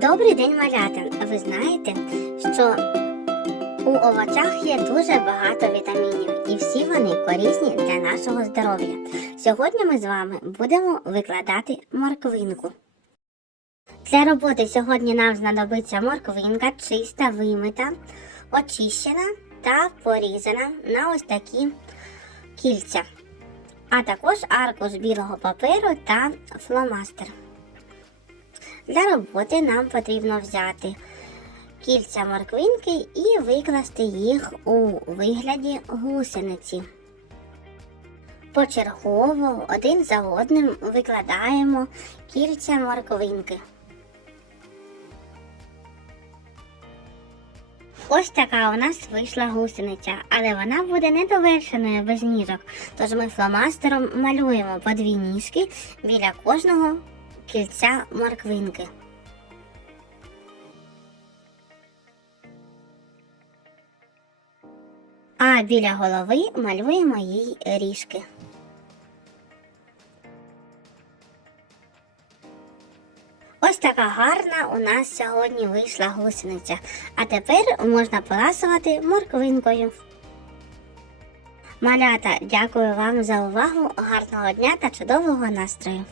Добрий день, малята! Ви знаєте, що у овочах є дуже багато вітамінів, і всі вони корисні для нашого здоров'я. Сьогодні ми з вами будемо викладати морквинку. Для роботи сьогодні нам знадобиться морквинка, чиста, вимита, очищена та порізана на ось такі кільця, а також аркуш білого паперу та фломастер. Для роботи нам потрібно взяти кільця морквинки і викласти їх у вигляді гусениці. Почергово один за одним викладаємо кільця морквинки. Ось така у нас вийшла гусениця, але вона буде недовершеною без ніжок. Тож ми фломастером малюємо по дві ніжки біля кожного кільця морквинки. А біля голови малюємо їй ріжки. Ось така гарна у нас сьогодні вийшла гусениця. А тепер можна поласувати морквинкою. Малята, дякую вам за увагу, гарного дня та чудового настрою!